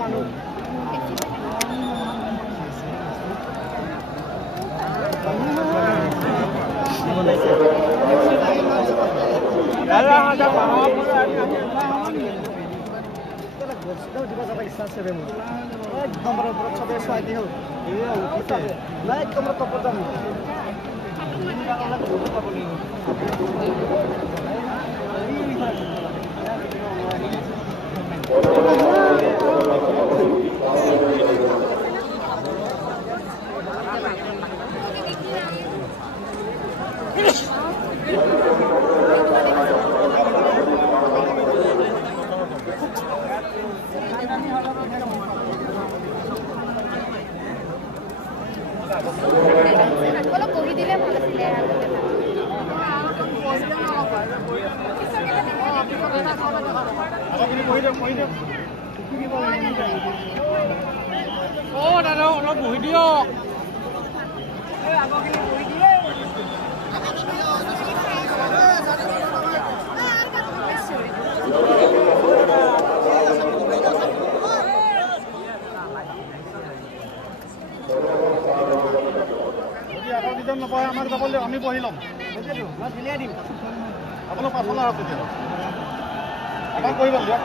মানুহ ইচ্ছা আছে মোৰ একদম চবে চাই দিওঁ একদম টপত যাম অলপ বহি দিলে ভাল আছিলে দাদা অলপ বহি দিয়ক নপঢ়ে আমাৰ যাবলৈ আমি বহি ল'ম আপোনাক পাছলৈ আহক তেতিয়া আমাক কৰিব দিয়ক